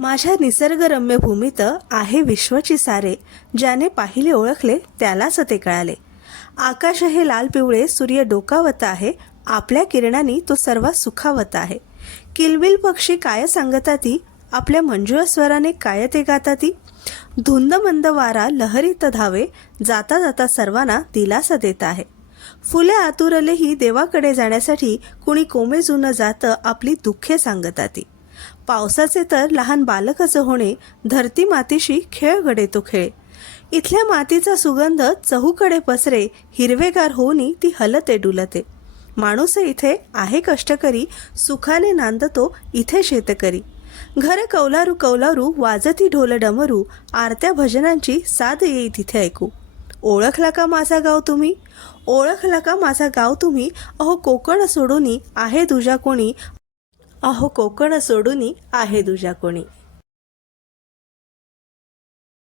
माझ्या निसर्गरम्य भूमीत आहे विश्वची सारे ज्याने पाहिले ओळखले त्यालाच ते कळाले. आकाश हे लाल पिवळे सूर्य डोकावत आहे आपल्या किरणांनी तो सर्वात सुखावत आहे. किलबिल पक्षी काय सांगताती आपल्या मंजुळ स्वराने काय ते गाताती धुंद मंद वारा लहरीत धावे जाता जाता सर्वांना दिलासा देत आहे. फुले आतुरलेही देवाकडे जाण्यासाठी कुणी कोमेजून जातं आपली दुःखे सांगताती पावसाचे तर लहान बालकाचं होणे धरती मातीशी खेळ घडे तो खेळ. इथल्या मातीचा सुगंध चहूकडे पसरे हिरवेगार होऊनी ती हलते डुलते. माणूस इथे आहे कष्टकरी सुखाने नांदतो इथे शेतकरी. घर कौलारू कौलारू वाजती ढोल डमरू आरत्या भजनांची साथ येई तिथे ऐकू. ओळखला का माझा गाव तुम्ही? ओळखला का माझा गाव तुम्ही? अहो कोकण सोडूनी आहे तुझ्या कोणी अहो कोकण सोडूनी आहे तुझ्या कोणी.